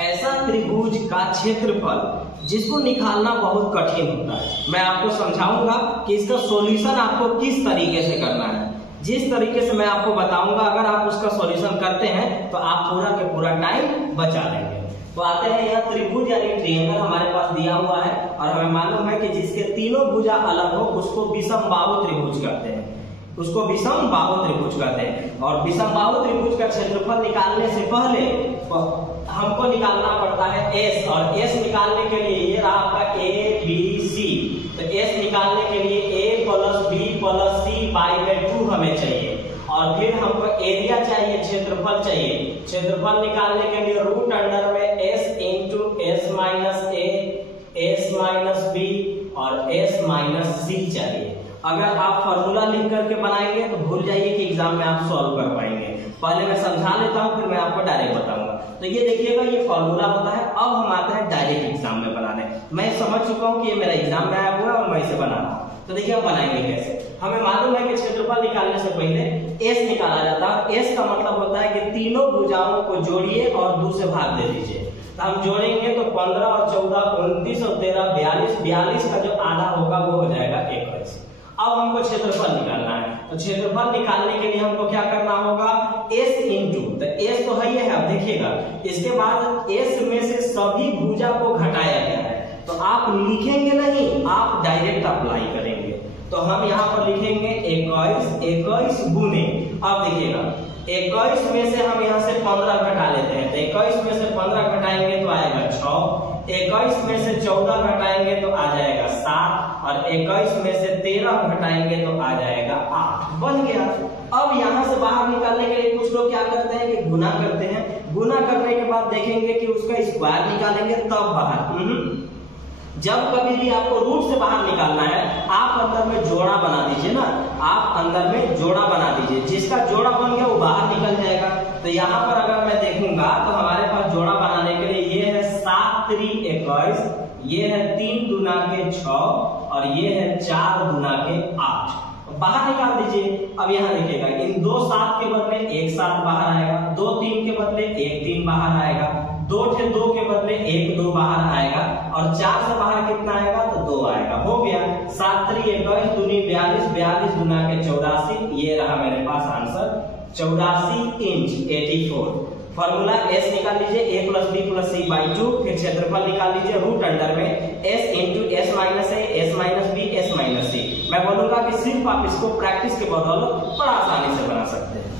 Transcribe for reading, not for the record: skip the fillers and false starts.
ऐसा त्रिभुज का क्षेत्रफल जिसको निकालना बहुत कठिन होता है। मैं आपको समझाऊंगा कि इसका सॉल्यूशन आपको किस तरीके से करना है। जिस तरीके से मैं आपको बताऊंगा, अगर आप उसका सॉल्यूशन करते हैं तो आप पूरा के पूरा टाइम बचा लेंगे। तो आते हैं यहाँ त्रिभुज यानी ट्रायंगल हमारे पास दिया हुआ है और हमें मालूम है कि जिसके तीनों भुजा अलग हो उसको विषमबाहु त्रिभुज कहते हैं, उसको विषमबाहु त्रिभुज कहते हैं। और विषमबाहु त्रिभुज का क्षेत्रफल निकालने से पहले हमको निकालना पड़ता है एस, और एस निकालने के लिए ये रहा आपका ए बी सी। तो एस निकालने के लिए A plus B plus C by में 2 हमें चाहिए, और फिर हमको एरिया चाहिए, क्षेत्रफल चाहिए। क्षेत्रफल निकालने के लिए रूट अंडर में S into S minus A, S minus B और एस माइनस सी चाहिए। अगर आप फॉर्मूला लिख करके बनाएंगे तो भूल जाइए कि एग्जाम में आप सॉल्व कर पाएंगे। पहले मैं समझा लेता हूं, फिर मैं आपको डायरेक्ट बताऊंगा। तो ये देखिएगा, ये फॉर्मूला होता है। अब हम आते हैं डायरेक्ट एग्जाम में बनाने। मैं समझ चुका हूं कि ये मेरा एग्जाम में आया हुआ है और मैं इसे बना रहा हूं। तो देखिए हम बनाएंगे कैसे। हमें मालूम है कि क्षेत्रफल निकालने से पहले एस निकाला जाता है। एस का मतलब होता है कि तीनों भुजाओं को जोड़िए और 2 से भाग दे दीजिए। तो हम जोड़ेंगे तो 15 और 14 29 और 13 42, 42 का जो आधा होगा वो हो जाएगा 21। अब हमको क्षेत्रफल निकालना है। तो क्षेत्रफल निकालने के लिए हमको क्या करना होगा, एस इंटू, तो एस तो है ही है। अब देखिएगा इसके बाद एस में से सभी भुजा को घटाया गया है। तो आप लिखेंगे नहीं, आप डायरेक्ट अप्लाई करेंगे। तो हम यहाँ पर लिखेंगे 21 गुने, अब देखिएगा 21 में से हम यहाँ से 15 घटा लेते हैं। तो 21 में से 15 घटाएंगे तो आएगा 6, 21 में से 14 घटाएंगे तो आ जाएगा 7, और 21 में से 13 घटाएंगे तो आ जाएगा 8। बन गया। अब यहाँ से बाहर निकालने के लिए कुछ लोग क्या करते हैं कि गुना करते हैं। गुना करने के बाद देखेंगे कि उसका स्क्वायर निकालेंगे तब बाहर। जब कभी भी आपको रूट से बाहर निकालना है, आप अंदर में जोड़ा बना दीजिए ना, आप अंदर में जोड़ा बना दीजिए। जिसका जोड़ा बन गया वो बाहर निकल जाएगा। तो यहाँ पर अगर मैं देखूंगा तो हमारे पास जोड़ा बनाने के लिए ये है 7 3 21, ये है 3 दूना के 6 और ये है 4 दूना के 8। बाहर निकाल दीजिए। अब यहाँ देखिएगा, इन 2 7 के बदले 1 7 बाहर आएगा, 2 3 के बदले 1 3 बाहर आएगा, 2 2 के बदले 1 2 बाहर आएगा, और 4 से बाहर कितना आएगा तो 2 आएगा। हो गया। 7 3 21 दूनी 42, 42 दूना के 84। ये रहा मेरे पास आंसर 84 इंच 84। फॉर्मूला एस निकाल लीजिए, A plus B plus C by 2। फिर क्षेत्रफल निकाल लीजिए रूट अंडर में S into S minus A, S minus B, S minus C. मैं बोलूंगा कि सिर्फ आप इसको प्रैक्टिस के बदौलत बड़ा आसानी से बना सकते हैं।